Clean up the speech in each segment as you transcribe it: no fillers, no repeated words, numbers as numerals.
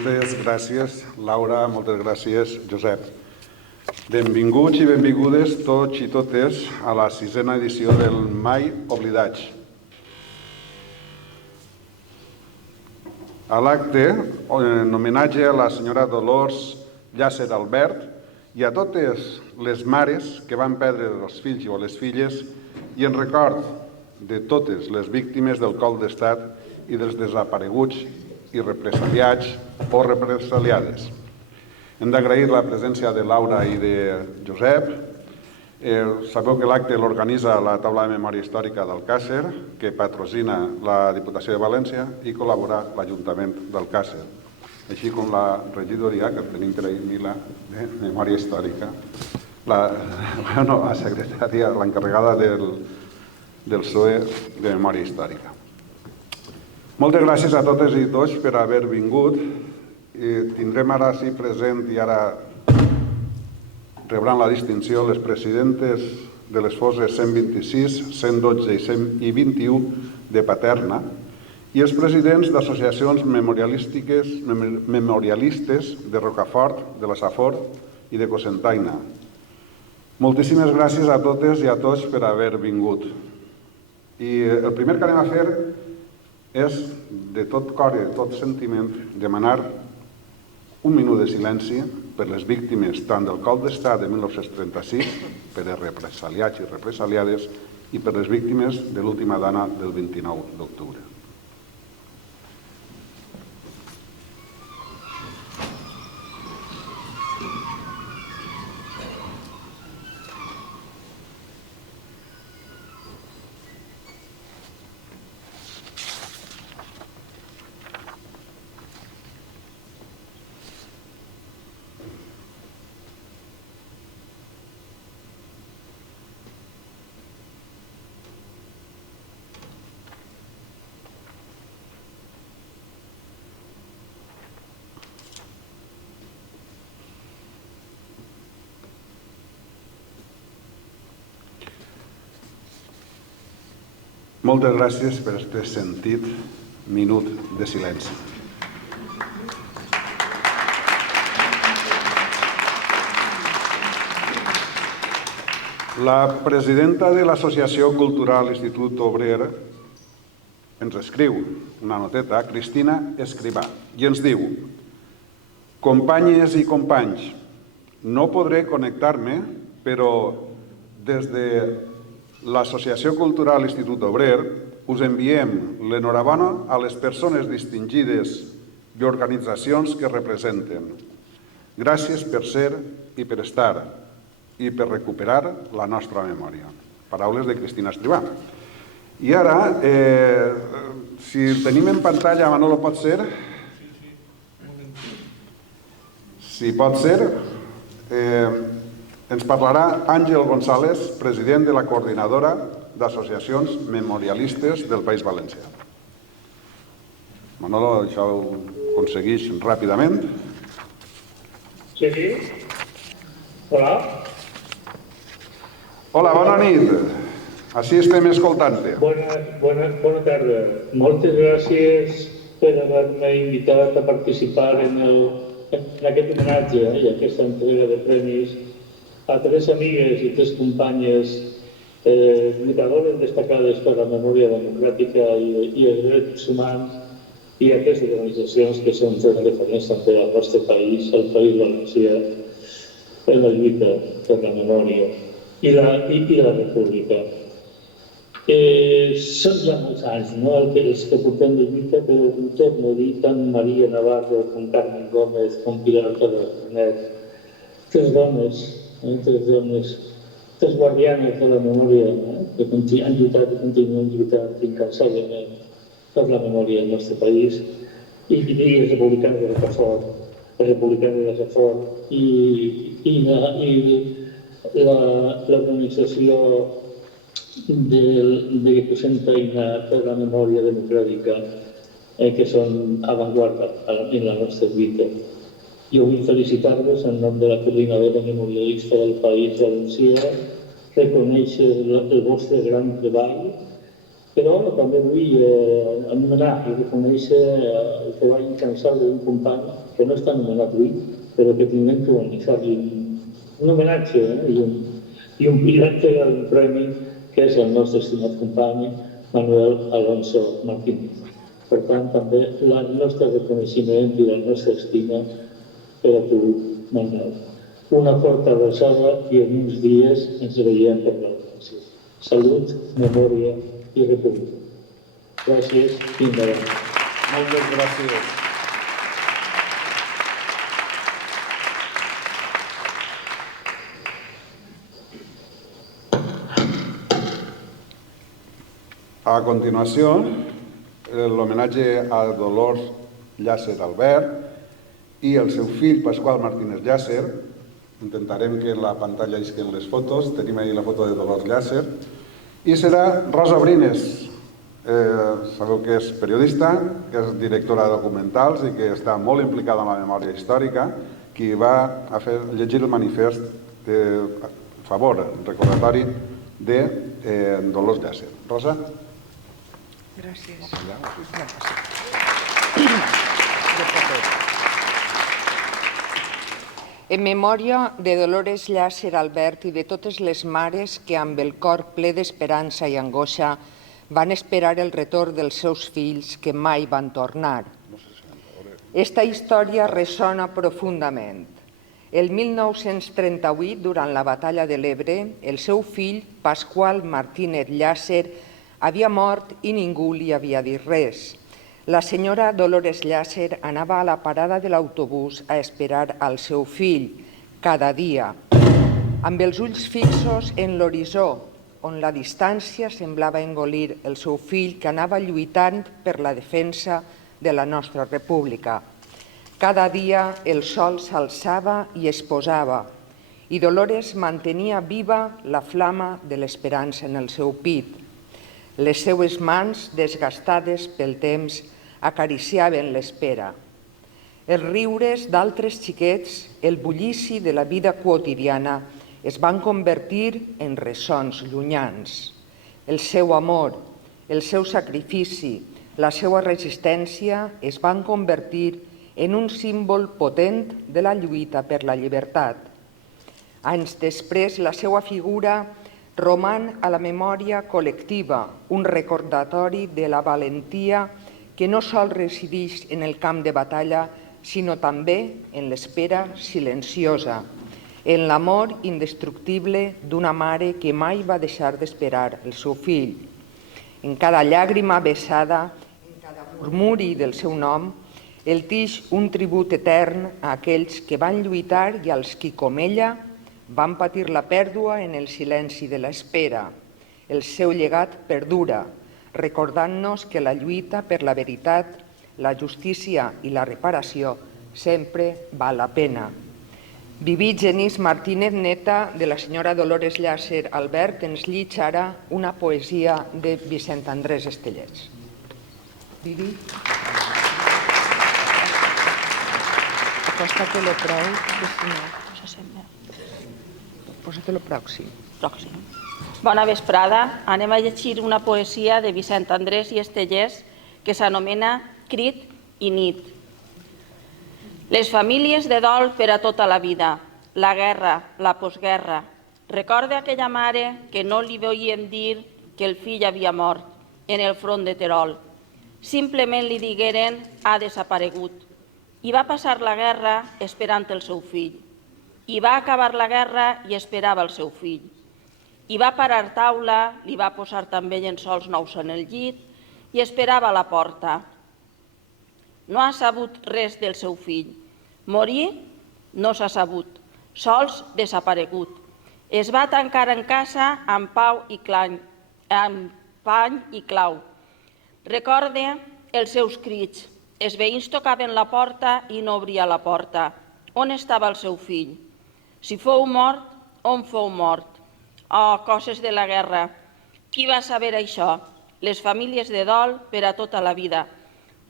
Moltes gràcies, Laura, moltes gràcies, Josep. Benvinguts i benvingudes tots i totes a la 6a edició del Mai Oblidats. A l'acte, en homenatge a la senyora Dolors Llàcer Albert i a totes les mares que van perdre els fills o les filles i en record de totes les víctimes del cop d'estat i dels desapareguts i represaliats o represaliades. Hem d'agrair la presència de Laura i de Josep. Sabeu que l'acte l'organitza la Taula de Memòria Històrica d'Alcàsser, que patrocina la Diputació de València i col·labora l'Ajuntament d'Alcàsser, així com la regidoria, que tenim per ahir, de Memòria Històrica, la secretària, l'encarregada del PSOE de Memòria Històrica. Moltes gràcies a totes i tots per haver vingut. Tindrem ara sí present i ara rebran la distinció les presidentes de les fosses 126, 112 i 121 de Paterna i els presidents d'associacions memorialistes de Rocafort, de la Safor i de Cocentaina. Moltíssimes gràcies a totes i a tots per haver vingut. I el primer que anem a fer és, de tot cor i de tot sentiment, demanar un minut de silenci per les víctimes tant del cop d'estat de 1936, per els represaliats i represaliades, i per les víctimes de l'última dana del 29 d'octubre. Moltes gràcies per aquest sentit minut de silenci. La presidenta de l'Associació Cultural Institut Obrer ens escriu una noteta, Cristina Escrivà, i ens diu: companyes i companys, no podré connectar-me, però des de l'Associació Cultural Institut Obrer us enviem l'enhorabona a les persones distingides i organitzacions que representen. Gràcies per ser i per estar i per recuperar la nostra memòria. Paraules de Cristina Escrivà. I ara, si el tenim en pantalla, Manolo, pot ser? Si pot ser, ens parlarà Àngel González, president de la Coordinadora d'Associacions Memorialistes del País Valencià. Manolo, això ho aconsegueix ràpidament. Sí. Hola. Hola, bona nit. Així estem escoltant-te. Bona tarda. Moltes gràcies per haver-me invitat a participar en aquest homenatge i aquesta entrega de premis a tres amigues i tres companyes lluitadores destacades per la memòria democràtica i els drets humans i aquestes organitzacions que són referents també al nostre país, al País Valencià, en la lluita per la memòria i la república. Són ja molts anys, no?, els que portem de lluita, però ho torno a dir, tant Maria Navarro com Carmen Gómez com Pilar Ferrer, tres dones, tres guardianes de la memòria, que han lluitat i continuen lluitant incansablement per la memòria del nostre país, i els republicans de la Safor, i l'organització de Cocentaina per la memòria democràtica, que són avantguarda en la nostra lluita. Jo vull felicitar-vos en nom de la Coordinadora Memorialista del País Valencià, reconèixer el vostre gran treball, però també vull anomenar i reconèixer el treball incansable d'un company que no està anomenat avui, però que tindrem que organitzar-li un homenatge i un entrega d'un premi, que és el nostre estimat company Manuel Alonso Martínez. Per tant, també el nostre reconeixement i la nostra estima per a tu, Manuel. Una forta abraçada i en uns dies ens veiem per l'audiència. Salut, memòria i república. Gràcies i endavant. Moltes gràcies. A continuació, l'homenatge a Dolors Llàcer Albert i el seu fill Pasqual Martínez Llàcer. Intentarem que en la pantalla isquen les fotos. Tenim ahí la foto de Dolors Llàcer. I serà Rosa Brines. Sabeu que és periodista, que és directora de documentals i que està molt implicada en la memòria històrica, qui va a fer llegir el manifest a favor, recordatori de Dolors Llàcer. Rosa? Gràcies. En memòria de Dolores Llàcer Albert i de totes les mares que amb el cor ple d'esperança i angoixa van esperar el retorn dels seus fills que mai van tornar. Esta història ressona profundament. El 1938, durant la batalla de l'Ebre, el seu fill, Pasqual Martínez Llàcer, havia mort i ningú li havia dit res. La senyora Dolores Llàcer anava a la parada de l'autobús a esperar al seu fill, cada dia, amb els ulls fixos en l'horitzó, on la distància semblava engolir el seu fill que anava lluitant per la defensa de la nostra república. Cada dia el sol s'alçava i es posava, i Dolores mantenia viva la flama de l'esperança en el seu pit. Les seues mans, desgastades pel temps, acariciaven l'espera. Els riures d'altres xiquets, el bullici de la vida quotidiana, es van convertir en ressons llunyans. El seu amor, el seu sacrifici, la seva resistència es van convertir en un símbol potent de la lluita per la llibertat. Anys després, la seva figura roman a la memòria col·lectiva, un recordatori de la valentia que no sols resideix en el camp de batalla, sinó també en l'espera silenciosa, en l'amor indestructible d'una mare que mai va deixar d'esperar el seu fill. En cada llàgrima vessada, en cada murmuri del seu nom, el tix un tribut etern a aquells que van lluitar i als qui, com ella, van patir la pèrdua en el silenci de l'espera. El seu llegat perdura, recordant-nos que la lluita per la veritat, la justícia i la reparació sempre val la pena. Vivi Genís Martínez, neta de la senyora Dolores Llàcer Albert, ens llig ara una poesia de Vicent Andrés Estellés. Vivi. Acosta-te-lo prou, que si no... Posa-te-lo pròxim. Pròxim. Bona vesprada. Anem a llegir una poesia de Vicent Andrés i Estellés que s'anomena Crit i nit. Les famílies de dol per a tota la vida, la guerra, la postguerra. Recorda aquella mare que no li veien dir que el fill havia mort en el front de Terol. Simplement li digueren ha desaparegut. I va passar la guerra esperant el seu fill. I va acabar la guerra i esperava el seu fill. I va parar taula, li va posar també llençols nous en el llit i esperava a la porta. No ha sabut res del seu fill. Morir no s'ha sabut, sols desaparegut. Es va tancar en casa amb pany i clau. Recorde els seus crits. Els veïns tocaven la porta i no obria la porta. On estava el seu fill? Si fou mort, on fou mort? Oh, coses de la guerra. Qui va saber això? Les famílies de dol per a tota la vida.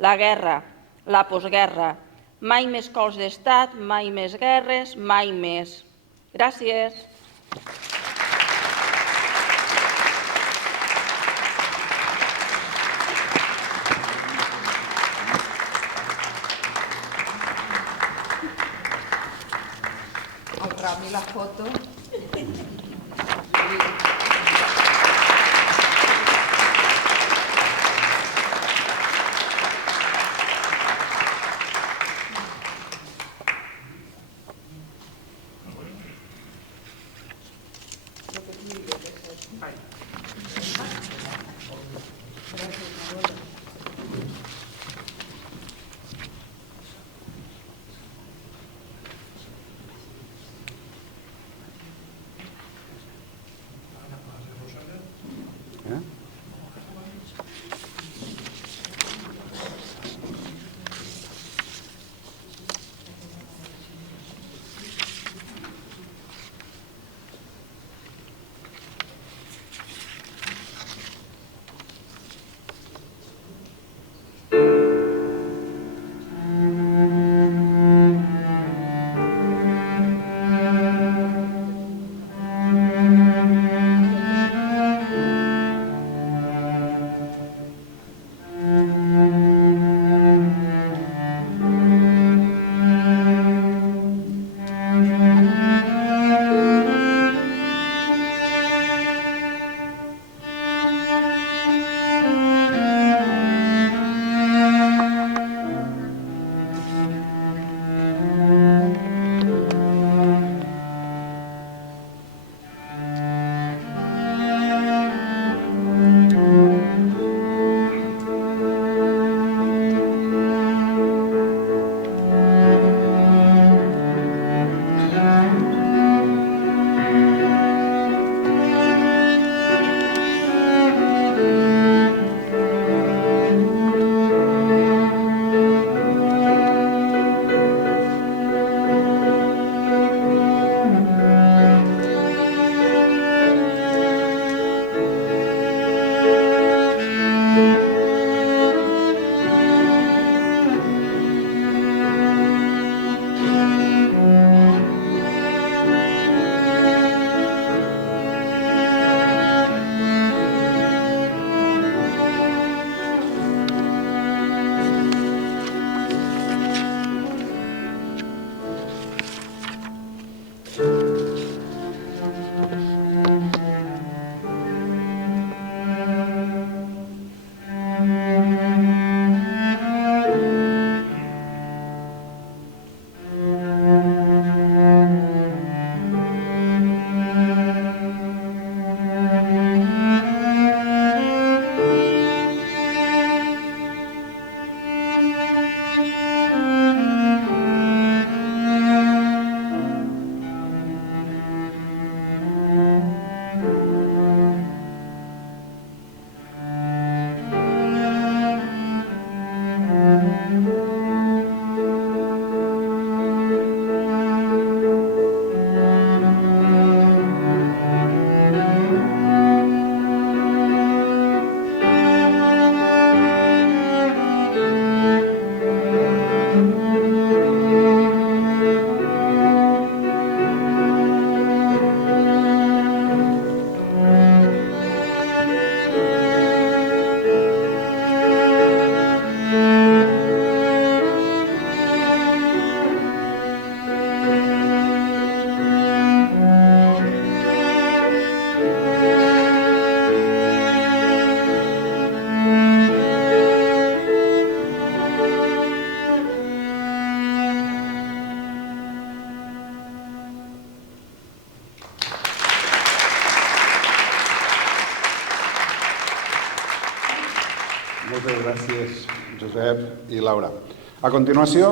La guerra, la postguerra. Mai més cols d'estat, mai més guerres, mai més. Gràcies. la foto. Moltes gràcies, Josep i Laura. A continuació,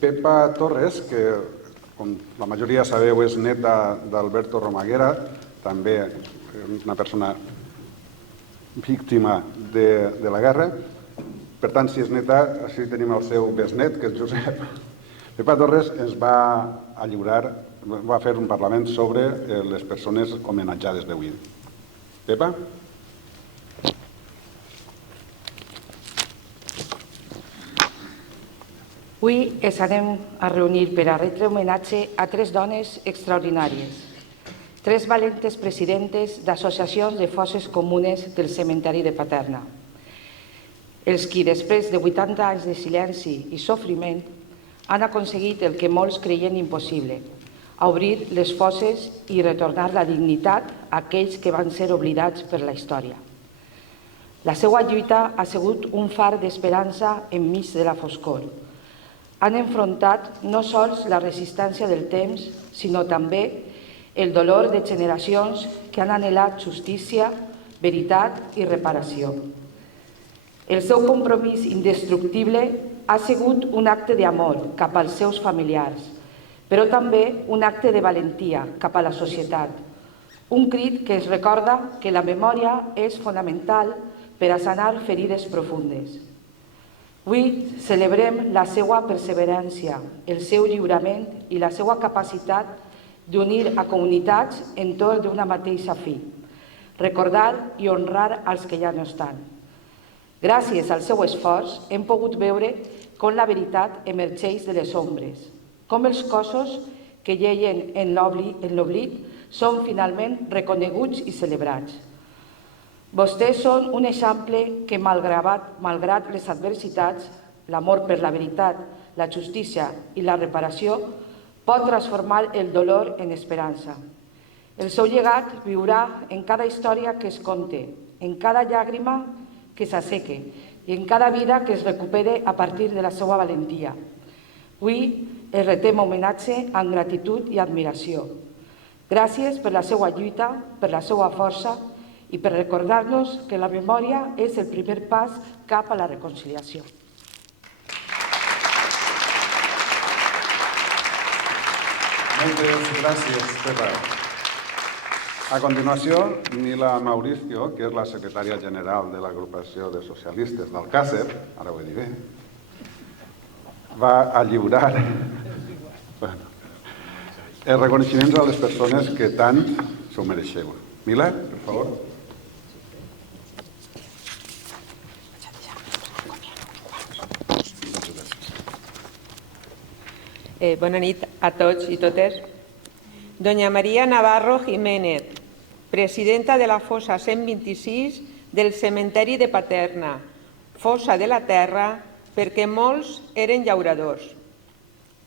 Pepa Torres, que, com la majoria sabeu, és neta d'Alberto Romaguera, també una persona víctima de la guerra. Per tant, si és neta, així tenim el seu besnet, que és Josep. Pepa Torres ens va fer un parlament sobre les persones homenatjades d'avui. Pepa? Avui ens anem a reunir per a retre homenatge a tres dones extraordinàries, tres valentes presidentes d'associacions de fosses comunes del cementeri de Paterna, els qui, després de 80 anys de silenci i sofriment, han aconseguit el que molts creien impossible, a obrir les fosses i retornar la dignitat a aquells que van ser oblidats per la història. La seva lluita ha sigut un far d'esperança enmig de la foscor. Han enfrontat no sols la resistència del temps, sinó també el dolor de generacions que han anhelat justícia, veritat i reparació. El seu compromís indestructible ha sigut un acte d'amor cap als seus familiars, però també un acte de valentia cap a la societat. Un crit que ens recorda que la memòria és fonamental per a sanar ferides profundes. Avui celebrem la seva perseverança, el seu lliurament i la seva capacitat d'unir a comunitats entorn d'una mateixa fi, recordar i honrar els que ja no estan. Gràcies al seu esforç hem pogut veure com la veritat emergeix de les ombres, com els cossos que lleien en l'oblit són finalment reconeguts i celebrats. Vostès són un exemple que, malgrat les adversitats, l'amor per la veritat, la justícia i la reparació, pot transformar el dolor en esperança. El seu llegat viurà en cada història que es conte, en cada llàgrima que s'asseque i en cada vida que es recupere a partir de la seva valentia. Avui els retem homenatge amb gratitud i admiració. Gràcies per la seva lluita, per la seva força i per recordar-nos que la memòria és el primer pas cap a la reconciliació. Moltes gràcies, Pepa. A continuació, Mila Mauricio, que és la secretària general de l'agrupació de socialistes d'Alcàsser, ara ho he dit bé, va a lliurar els reconeixements a les persones que tant s'ho mereixeu. Mila, per favor. Bona nit a tots i totes. Doña María Navarro Jiménez, presidenta de la fossa 126 del cementeri de Paterna, fossa de la terra perquè molts eren llauradors.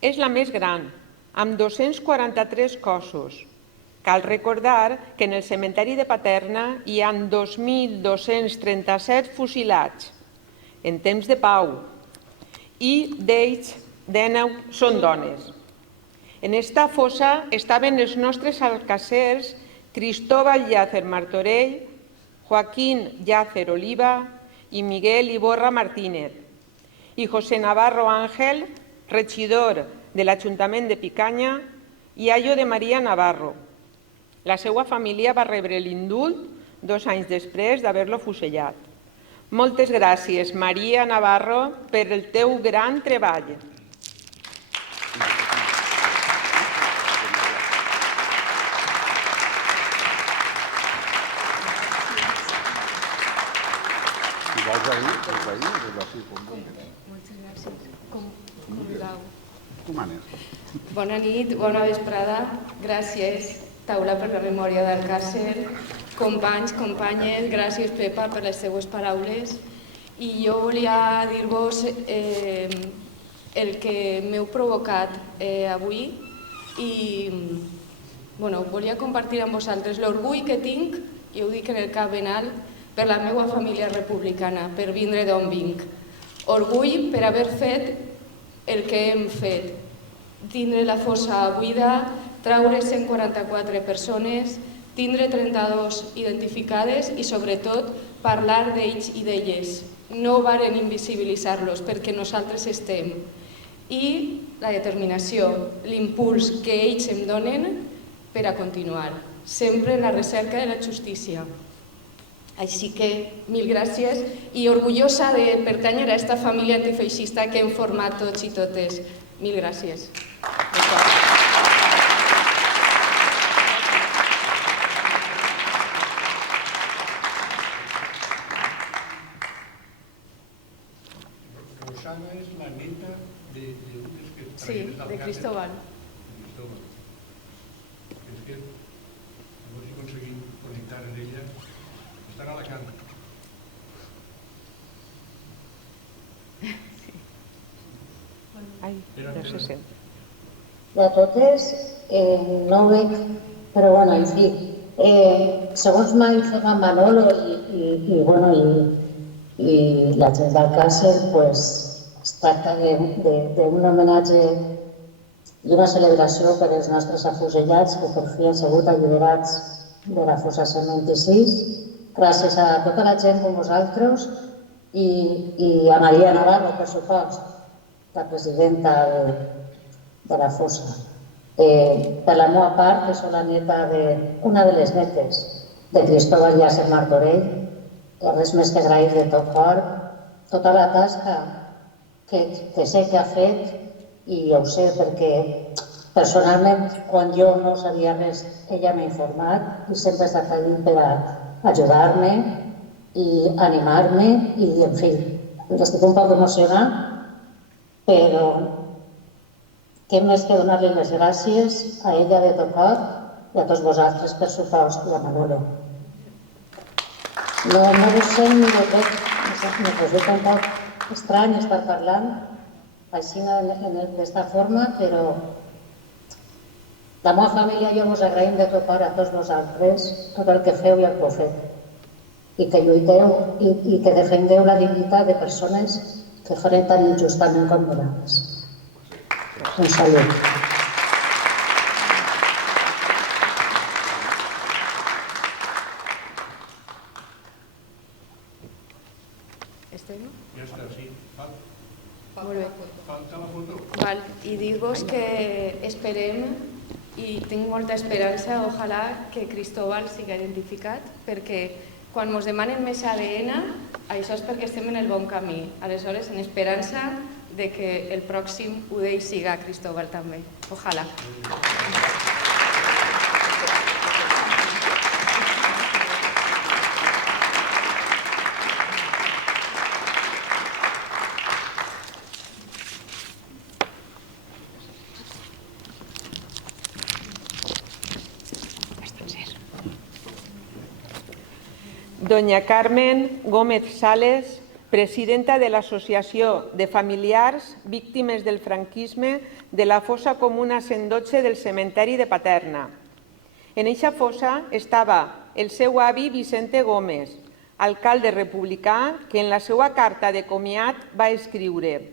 És la més gran, amb 243 cossos. Cal recordar que en el cementeri de Paterna hi ha 2.237 fusilats en temps de pau i d'ells 19 són dones. En esta fossa estaven els nostres alcàssers Cristóbal Llàcer Martorell, Joaquín Llàcer Oliva i Miguel Iborra Martínez, i José Navarro Ángel, regidor de l'Ajuntament de Picanya, i Ayo de María Navarro. La seva família va rebre l'indult 2 anys després d'haver-lo fusellat. Moltes gràcies, María Navarro, per el teu gran treball. Bona nit, bona vesprada. Gràcies, Taula, per la memòria d'Alcàsser. Companys, companyes, gràcies, Pepa, per les seues paraules. I jo volia dir-vos el que m'heu provocat avui i volia compartir amb vosaltres l'orgull que tinc, i ho dic en el cap ben alt, per la meva família republicana, per vindre d'on vinc. Orgull per haver fet el que hem fet. Tindre la fossa buida, traure 144 persones, tindre 32 identificades i, sobretot, parlar d'ells i d'elles. No varen invisibilitzar-los perquè nosaltres estem. I la determinació, l'impuls que ells em donen per a continuar, sempre en la recerca de la justícia. Així que, mil gràcies i orgullosa de pertànyer a aquesta família antifeixista que hem format tots i totes. Mil gràcies. Rosana és la neta de Sí, de Cristóbal. És que no he aconseguit connectar amb ella. Estarà a la cama. Ai, no se sent. I a totes, no ho veig, però bueno, en fi. Segons m'ha informat Manolo i la gent d'Alcàsser, es tracta d'un homenatge i una celebració per als nostres afusellats que per fi han sigut alliberats de la fossa 126, gràcies a tota la gent com vosaltres i a Maria Navarro, per supost, la presidenta de la fossa. Per la meva part, que soc la neta una de les netes de Cristóbal Llàcer Martorell, res més que agrair de tot cor tota la tasca que sé que ha fet, i ho sé perquè personalment, quan jo no sabia res, ella m'ha informat i sempre ha estat allà per ajudar-me i animar-me i, en fi, estic un poc emocionat, però què més que donar-li les gràcies a ella de tot cor i a tots vosaltres, per supost, i a Manolo. No ho sé ni de què, me resulta un poc estrany estar parlant així d'esta forma, però la meva família i jo us agraïm de tot cor a tots vosaltres tot el que feu i el que heu fet, i que lluiteu i que defendeu la dignitat de persones que foren tan injustament condemnades. Un salut. Ja està, sí. Molt bé. Falta la foto. Val. I dir-vos que esperem i tinc molta esperança, ojalà que Cristóbal siga identificat, perquè quan ens demanen més ADN, això és perquè estem en el bon camí. Aleshores, en esperança de que el pròxim UDEI siga Cristóbal també. Ojalà. Doña Carmen Gómez Sales, presidenta de l'Associació de Familiars Víctimes del Franquisme de la fossa comuna 112 del cementeri de Paterna. En eixa fossa estava el seu avi Vicente Gómez, alcalde republicà, que en la seva carta de comiat va escriure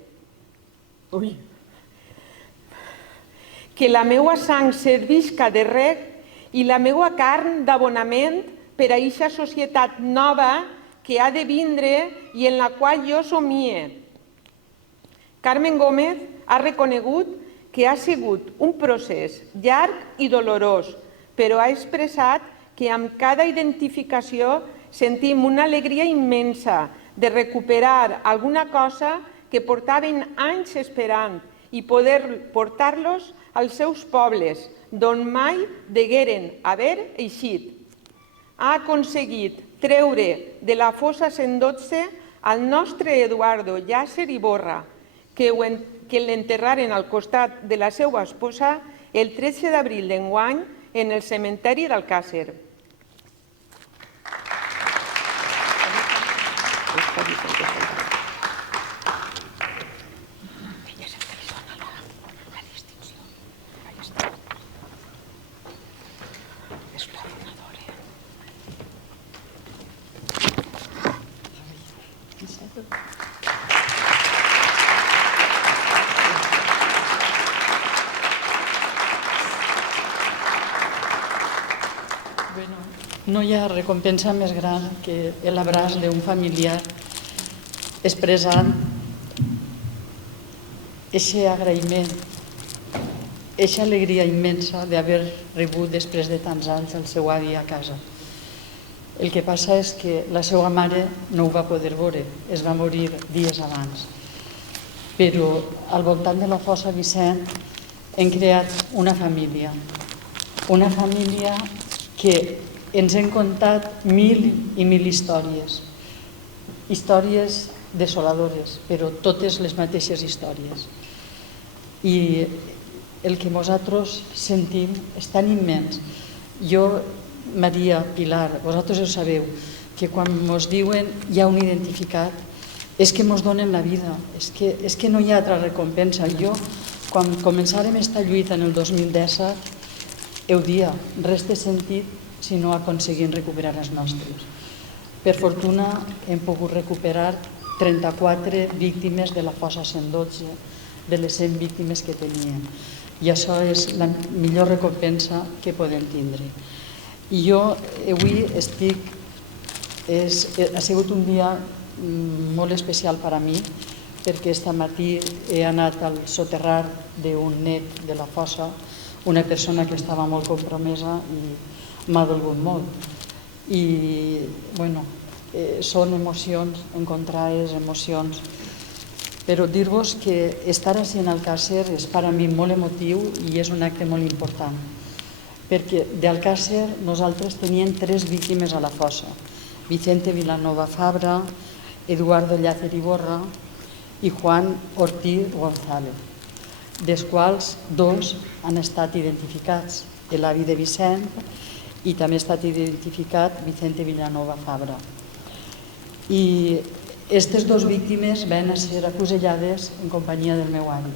que la meua sang servisca de reg i la meua carn d'abonament per a eixa societat nova que ha de vindre i en la qual jo somie. Carmen Gómez ha reconegut que ha sigut un procés llarg i dolorós, però ha expressat que amb cada identificació sentim una alegria immensa de recuperar alguna cosa que portaven anys esperant i poder portar-los als seus pobles, d'on mai degueren haver eixit. Ha aconseguit treure de la fossa 112 al nostre Eduardo Llàcer Iborra, que l'enterraren al costat de la seva esposa el 13 d'abril d'enguany en el cementeri d'Alcàsser. No hi ha recompensa més gran que l'abraç d'un familiar expressant aquest agraïment, aquesta alegria immensa d'haver rebut després de tants anys el seu avi a casa. El que passa és que la seva mare no ho va poder veure, es va morir dies abans. Però al voltant de la fossa Vicent hem creat una família que ens hem contat mil i mil històries desoladores, però totes les mateixes històries. I el que nosaltres sentim és tan immens. Jo, Maria, Pilar, vosaltres ho sabeu, que quan ens diuen hi ha un identificat, és que ens donen la vida, és que no hi ha altra recompensa. Jo, quan començàrem aquesta lluita en el 2017, dia, res té sentit si no aconseguim recuperar els nostres. Per fortuna hem pogut recuperar 34 víctimes de la fossa 112, de les 100 víctimes que teníem. I això és la millor recompensa que podem tindre. I jo avui ha sigut un dia molt especial per a mi, perquè aquest matí he anat al soterrar d'un net de la fossa, una persona que estava molt compromesa i m'ha dolgut molt. I, són emocions encontrades, emocions. Però dir-vos que estar així en Alcàsser és per a mi molt emotiu i és un acte molt important. Perquè d'Alcàsser nosaltres teníem 3 víctimes a la fossa. Vicente Vilanova Fabra, Eduardo Llàcer Iborra i Juan Ortiz González, dels quals 2 han estat identificats, l'avi de Vicent i també ha estat identificat Vicente Vilanova Fabra. I aquestes 2 víctimes van ser afusellades en companyia del meu avi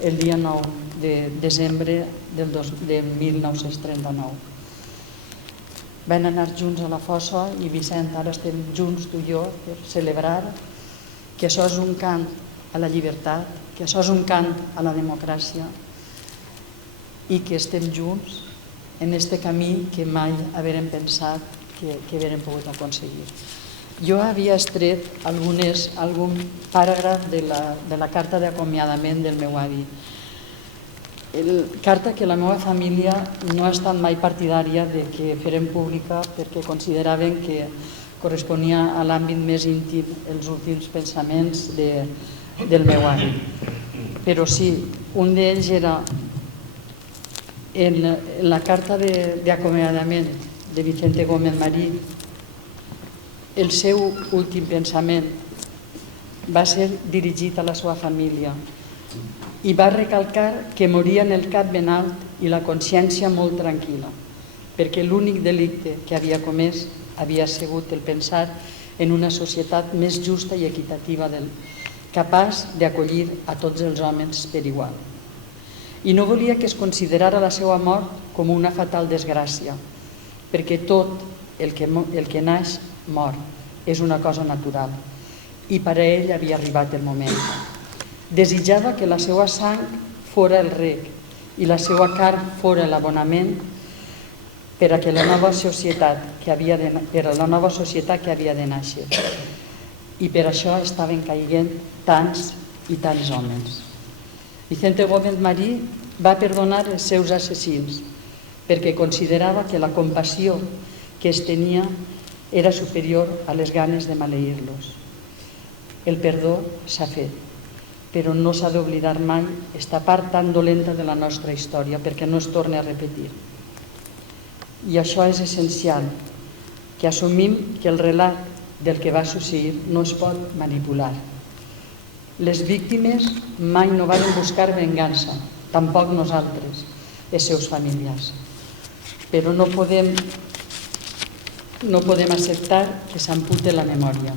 el dia 9 de desembre de 1939. Van anar junts a la fossa i Vicent, ara estem junts tu i jo per celebrar que això és un cant a la llibertat, que això és un cant a la democràcia i que estem junts en aquest camí que mai haguérem pensat que haguérem pogut aconseguir. Jo havia extret algun paràgraf de la carta d'acomiadament del meu avi. Carta que la meva família no ha estat mai partidària de que ferem pública perquè consideraven que corresponia a l'àmbit més íntim els últims pensaments del meu avi. Però sí, un d'ells era en la carta d'acomiadament de Vicente Gómez Marí. El seu últim pensament va ser dirigit a la seva família i va recalcar que moria en el cap ben alt i la consciència molt tranquil·la, perquè l'únic delicte que havia comès havia sigut el pensar en una societat més justa i equitativa, capaç d'acollir a tots els homes per igual. I no volia que es considerara la seva mort com una fatal desgràcia, perquè tot el que naix mor, és una cosa natural, i per a ell havia arribat el moment. Desitjava que la seva sang fora el reg i la seva carn fora l'abonament per a la nova societat que havia de néixer. I per això estaven caient tants i tants homes. Vicente Gómez Marí va perdonar els seus assassins perquè considerava que la compassió que es tenia era superior a les ganes de maleir-los. El perdó s'ha fet, però no s'ha d'oblidar mai aquesta part tan dolenta de la nostra història perquè no es torni a repetir. I això és essencial, que assumim que el relat del que va succeir no es pot manipular. Les víctimes mai no van buscar vengança, tampoc nosaltres, els seus familiars. Però no podem acceptar que s'ampute la memòria,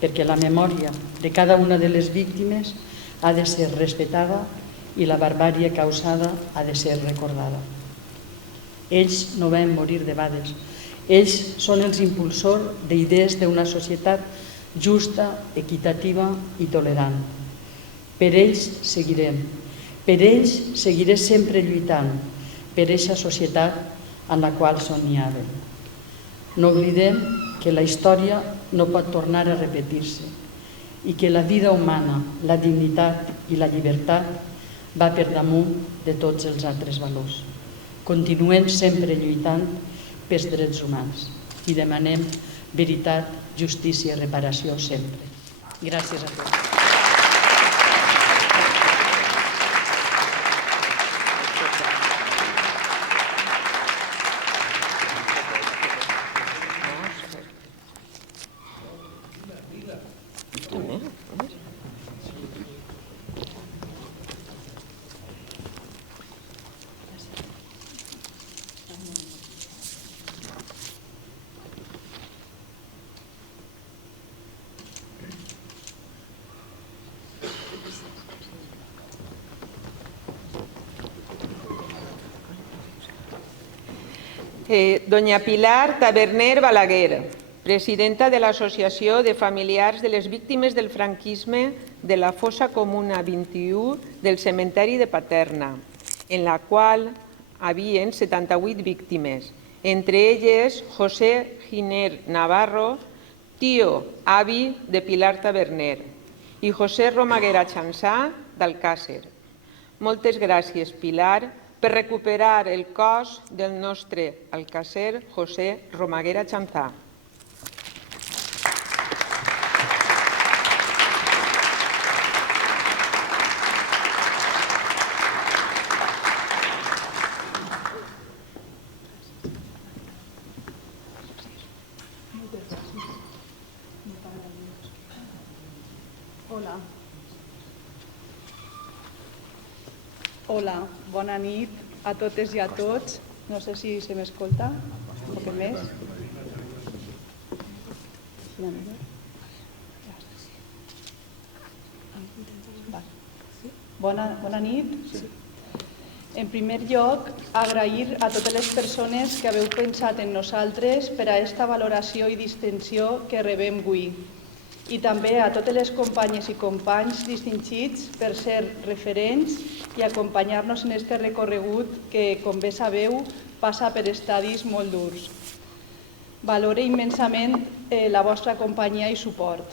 perquè la memòria de cada una de les víctimes ha de ser respectada i la barbàrie causada ha de ser recordada. Ells no van morir debades. Ells són els impulsors d'idees d'una societat justa, equitativa i tolerant. Per ells seguirem. Per ells seguiré sempre lluitant per aquesta societat en la qual somiàvem. No oblidem que la història no pot tornar a repetir-se i que la vida humana, la dignitat i la llibertat va per damunt de tots els altres valors. Continuem sempre lluitant pels drets humans i demanem veritat, justícia i reparació sempre. Gràcies a tots. Doña Pilar Taberner Balaguer, presidenta de l'Associació de Familiars de les Víctimes del Franquisme de la Fossa Comuna 21 del Cementeri de Paterna, en la qual havien 78 víctimes, entre elles José Giner Navarro, tío avi de Pilar Taberner, i José Romaguera Chanzà d'Alcàsser. Moltes gràcies, Pilar, per recuperar el cos del nostre alcàsser José Romaguera Chanzà. Hola, bona nit a totes i a tots. No sé si se m'escolta. Un poc més. Bona nit. En primer lloc, agrair a totes les persones que haveu pensat en nosaltres per a aquesta valoració i distinció que rebem avui. I també a totes les companyes i companys distingits per ser referents i acompanyar-nos en aquest recorregut que, com bé sabeu, passa per estadis molt durs. Valore immensament la vostra companyia i suport.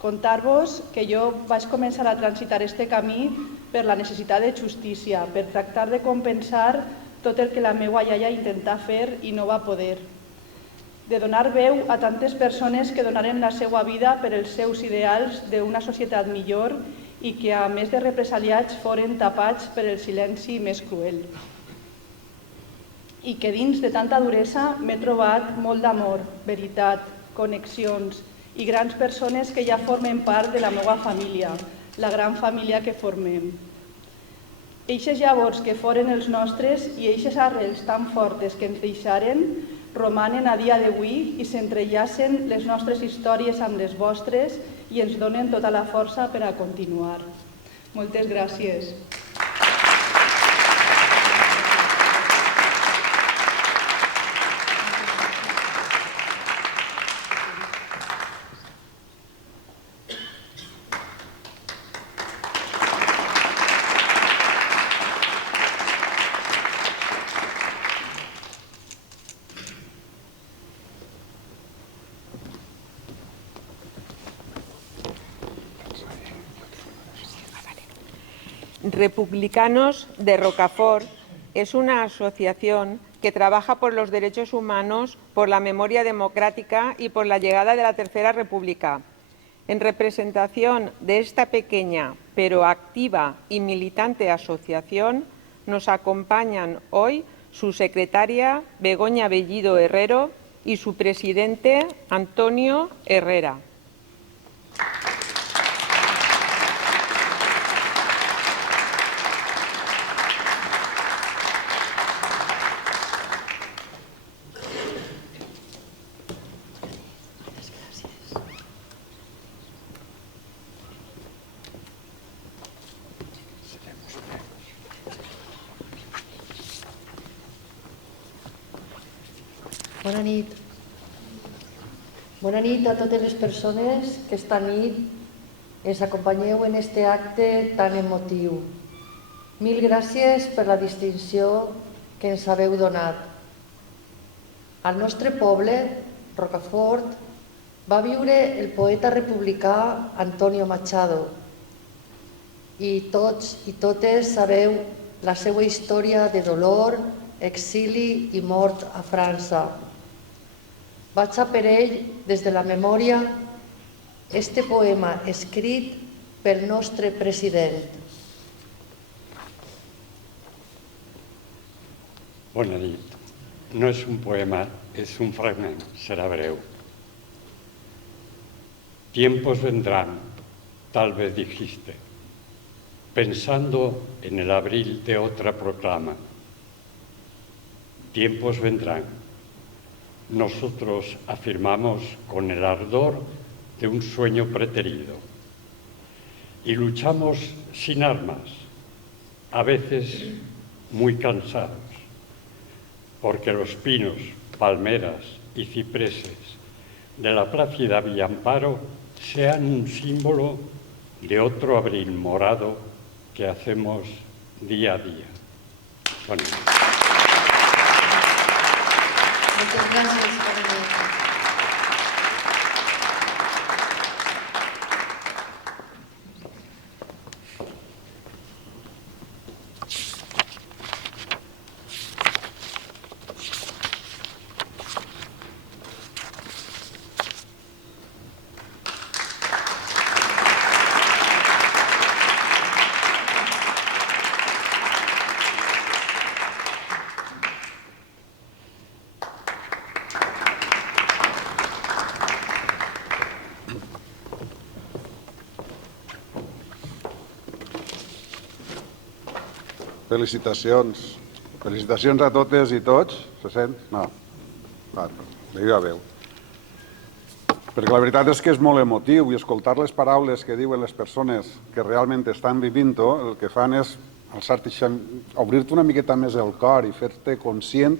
Contar-vos que jo vaig començar a transitar aquest camí per la necessitat de justícia, per tractar de compensar tot el que la meva iaia intentà fer i no va poder. De donar veu a tantes persones que donaren la seva vida per els seus ideals d'una societat millor i que, a més de represaliats, foren tapats per el silenci més cruel. I que dins de tanta duresa m'he trobat molt d'amor, veritat, connexions i grans persones que ja formen part de la meva família, la gran família que formem. Eixes llavors que foren els nostres i eixes arrels tan fortes que ens deixaren romanen a dia d'avui i s'entrellacen les nostres històries amb les vostres i ens donen tota la força per a continuar. Moltes gràcies. Republicanos de Rocafort es una asociación que trabaja por los derechos humanos, por la memoria democrática y por la llegada de la Tercera República. En representación de esta pequeña pero activa y militante asociación, nos acompañan hoy su secretaria Begoña Bellido Herrero y su presidente Antonio Herrera. Bona nit. Bona nit a totes les persones que esta nit ens acompanyeu en este acte tan emotiu. Mil gràcies per la distinció que ens haveu donat. Al nostre poble, Rocafort, va viure el poeta republicà Antonio Machado i tots i totes sabeu la seva història de dolor, exili i mort a França. Vaig a per ell, des de la memòria, este poema escrit pel nostre president. Bona nit. No és un poema, és un fragment, serà breu. Tiempos vendrán, tal vez dijiste, pensando en el abril de otra proclama. Tiempos vendrán. Nosotros afirmamos con el ardor de un sueño preterido y luchamos sin armas, a veces muy cansados, porque los pinos, palmeras y cipreses de la plácida Villa Amparo sean un símbolo de otro abril morado que hacemos día a día. Bueno. Muchas gracias, Carmen. Felicitacions. Felicitacions a totes i tots. Se sent? No. De viva veu. Perquè la veritat és que és molt emotiu i escoltar les paraules que diuen les persones que realment estan vivint-ho, el que fan és obrir-te una miqueta més el cor i fer-te conscient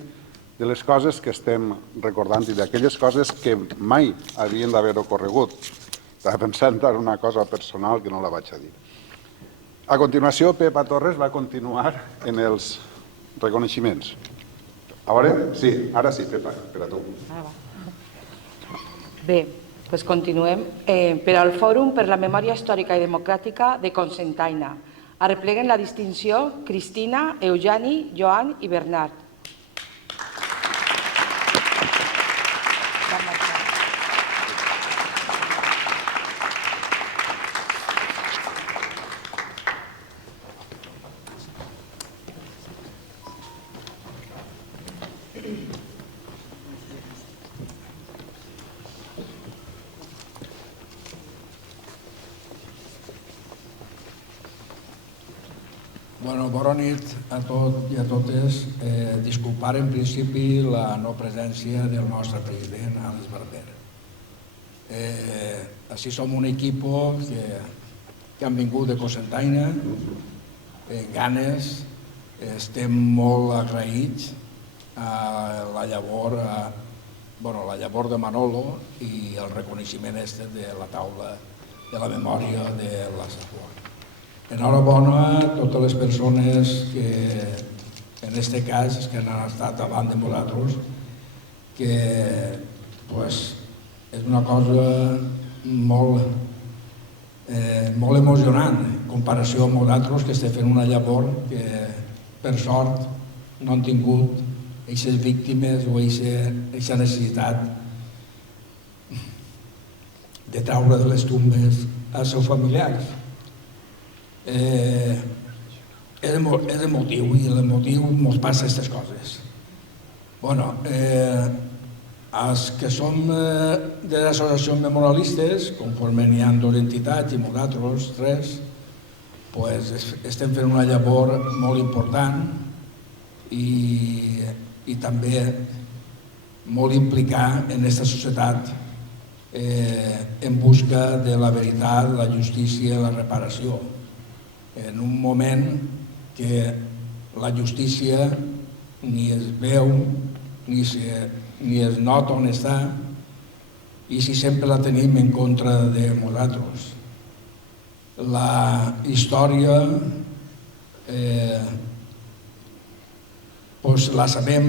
de les coses que estem recordant i d'aquelles coses que mai havien d'haver ocorregut. Estava pensant en una cosa personal que no la vaig a dir. A continuació, Pepa Torres va continuar en els reconeixements. Sí, ara sí, Pepa, per a tu. Bé, doncs continuem. Per al Fòrum per la Memòria Històrica i Democràtica de Cocentaina arrepleguen la distinció Cristina, Eugeni, Joan i Bernat. Bona nit a tots i a totes. Disculpar en principi la no presència del nostre president, Àlex Barber. Així som un equip que han vingut de Cocentaina, ganes, estem molt agraïts a la llavor de Manolo i el reconeixement de la taula de la memòria de la Safor. Enhorabona a totes les persones que, en aquest cas, que han estat davant de nosaltres, que és una cosa molt emocionant en comparació amb nosaltres, que estem fent una llavor que, per sort, no han tingut aquestes víctimes o aquesta necessitat de treure de les tombes als seus familiars. És emotiu i l'emotiu ens passa aquestes coses. Els que som de les associacions memorialistes, conforme n'hi ha dues entitats i nosaltres, tres, estem fent una llavor molt important i també molt implicar en aquesta societat en busca de la veritat, la justícia i la reparació. En un moment que la justícia ni es veu, ni es nota on està, i si sempre la tenim en contra de nosaltres. La història la sabem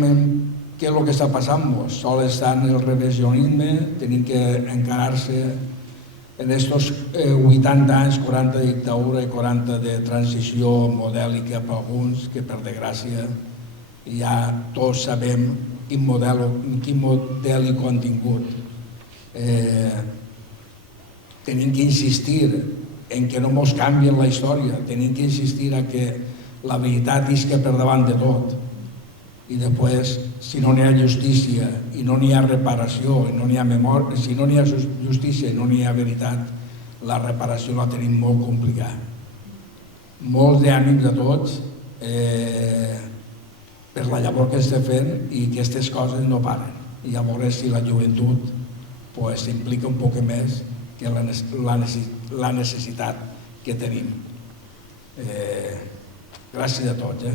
què és el que està passant. Sol està en el revisionisme, tenim que encarar-se en aquests 80 anys, 40 de dictadura i 40 de transició modèlica per alguns, que per desgràcia ja tots sabem quin modèlic han tingut. Tenim que insistir en que no ens canvien la història, tenim que insistir en que la veritat isca per davant de tot. I després, si no n'hi ha justícia i no n'hi ha reparació, si no n'hi ha justícia i no n'hi ha veritat, la reparació la tenim molt complicada. Molts d'ànims a tots per la llavor que estem fent i que aquestes coses no paren. I a veure si la joventut s'implica un poc més que la necessitat que tenim. Gràcies a tots.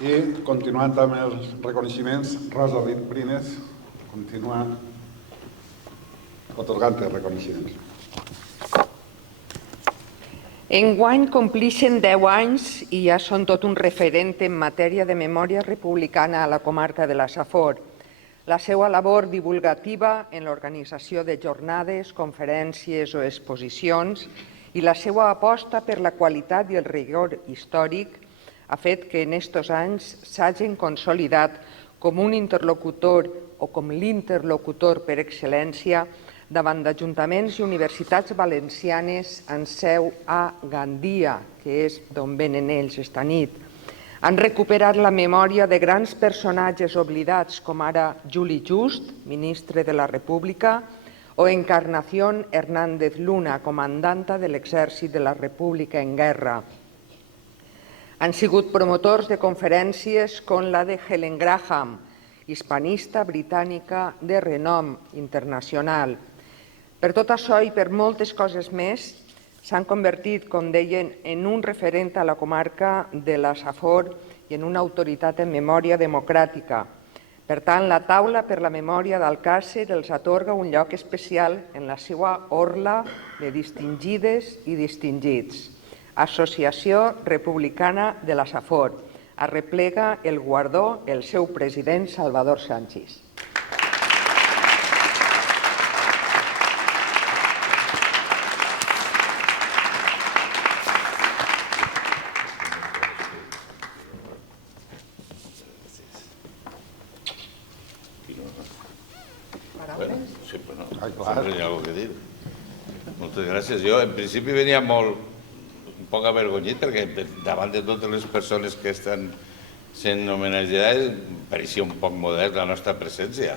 I continuant amb els reconeixements, Rosa Brines continua atorgant els reconeixements. Enguany complixen 10 anys i ja són tot un referent en matèria de memòria republicana a la comarca de la Safor. La seva labor divulgativa en l'organització de jornades, conferències o exposicions i la seva aposta per la qualitat i el rigor històric ha fet que en aquests anys s'hagin consolidat com un interlocutor o com l'interlocutor per excel·lència davant d'ajuntaments i universitats valencianes en seu a Gandia, que és d'on venen ells esta nit. Han recuperat la memòria de grans personatges oblidats com ara Juli Just, ministre de la República, o Encarnación Hernández Luna, comandanta de l'Exèrcit de la República en guerra. Han sigut promotors de conferències com la de Helen Graham, hispanista britànica de renom internacional. Per tot això i per moltes coses més, s'han convertit, com deien, en un referent a la comarca de la Safor i en una autoritat en memòria democràtica. Per tant, la Taula per la Memòria d'Alcàsser els atorga un lloc especial en la seva orla de distingides i distingits. Associació Republicana de la Safor. Arreplega el guardó el seu president Salvador Sánchez. Moltes gràcies. Jo, en principi, venia molt un poc avergonyit perquè davant de totes les persones que estan sent homenatjades pareixia un poc modest la nostra presència.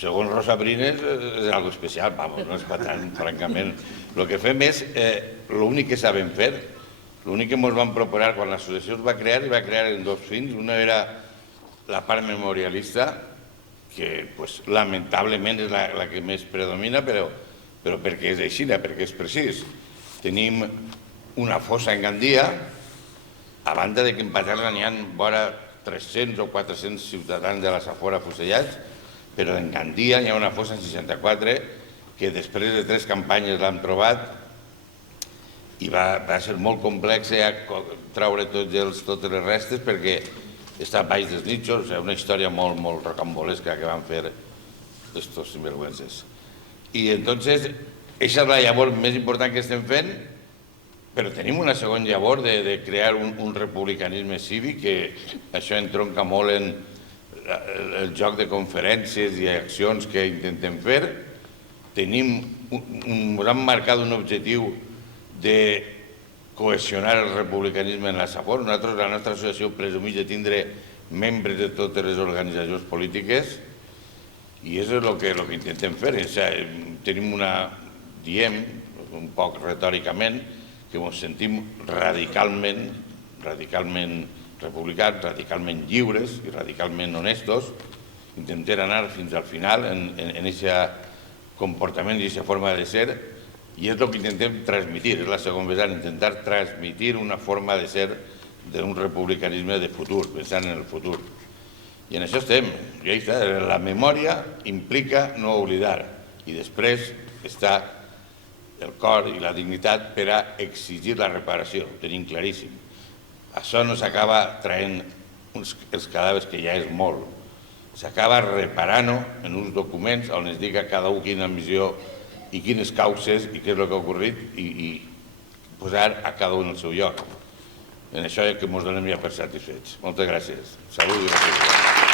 Segons Rosa Brines és algo especial, no és per tant, francament. El que fem és l'únic que sabem fer, l'únic que ens vam proposar quan l'associació es va crear en dos fins. Una era la part memorialista, que lamentablement és la que més predomina, però perquè és així, perquè és precís. Tenim una fossa en Gandia, a banda que en Paterna n'hi ha vora 300 o 400 ciutadans de la Safor afusellats, però en Gandia hi ha una fossa en 64 que després de 3 campanyes l'han trobat i va ser molt complex treure totes les restes perquè està baix dels nitxos, una història molt rocambolesca que van fer estos sinvergüenzes. I entonces, aquesta és la llavor més important que estem fent, però tenim una segona llavor de crear un republicanisme cívic, que això entronca molt en el joc de conferències i accions que intentem fer. Ens hem marcat un objectiu de cohesionar el republicanisme en la Safor. Nosaltres, la nostra associació, presumeix de tindre membres de totes les organitzacions polítiques i és el que intentem fer. Diem, un poc retòricament, que ens sentim radicalment republicans, radicalment lliures i radicalment honestos. Intentem anar fins al final en aquest comportament i aquesta forma de ser. I és el que intentem transmitir, és la segona vessant, intentar transmitir una forma de ser d'un republicanisme de futur, pensant en el futur. I en això estem. La memòria implica no oblidar i després està el cor i la dignitat per a exigir la reparació, ho tenim claríssim. Això no s'acaba traient els cadàvers, que ja és molt. S'acaba reparant en uns documents on es diga cada un quina missió i quines causes i què és el que ha ocorrit i posar a cada un al seu lloc. En això és que ens donem ja per satisfets. Moltes gràcies. Salut i gràcies.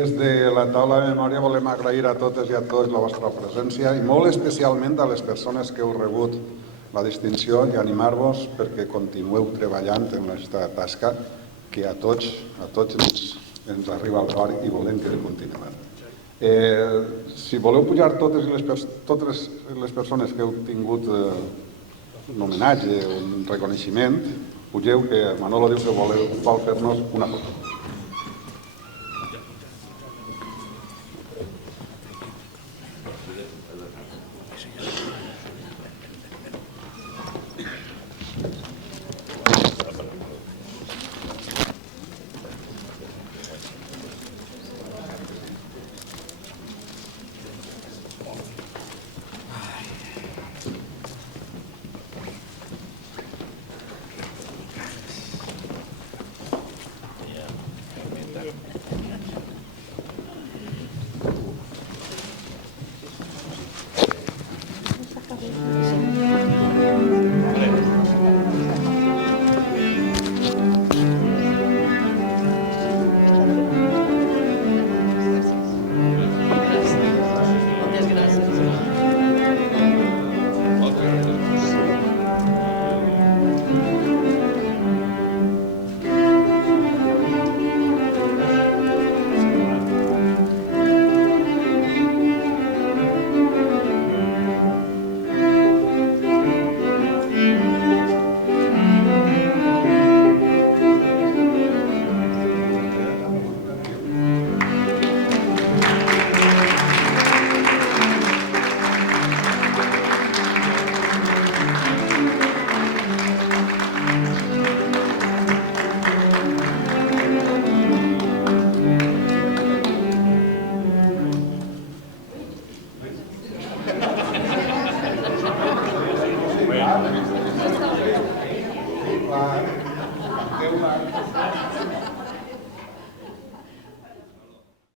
Des de la taula de memòria volem agrair a totes i a tots la vostra presència i molt especialment a les persones que heu rebut la distinció i animar-vos perquè continueu treballant en aquesta tasca que a tots ens arriba al cor i volem que continuem. Si voleu pujar totes les persones que heu tingut un homenatge o un reconeixement, pugeu, que Manolo diu que vol fer-nos una foto. Déu